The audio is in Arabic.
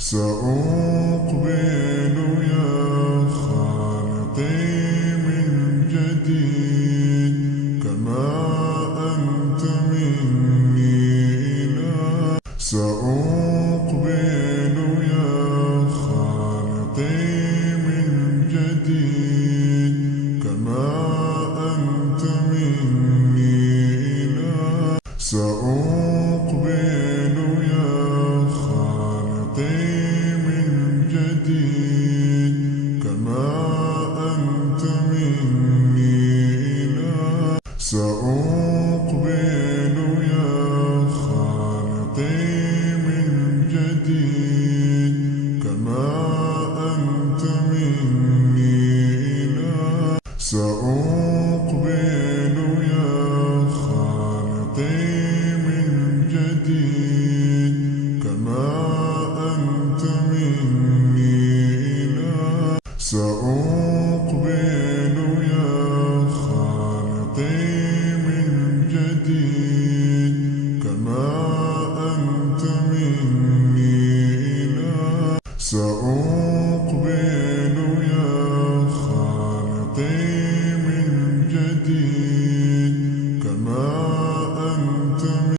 سأقبل يا خالقي من جديد كما أنت مني إله. سأقبل يا خالقي من جديد كما أنت مني إله. سأقبل يا خالقي من جديد كما أنت مني إله. سأقبل يا خالقي من جديد كما أنت مني إله. سأقبل يا خالقي من جديد كما أنت مني إله.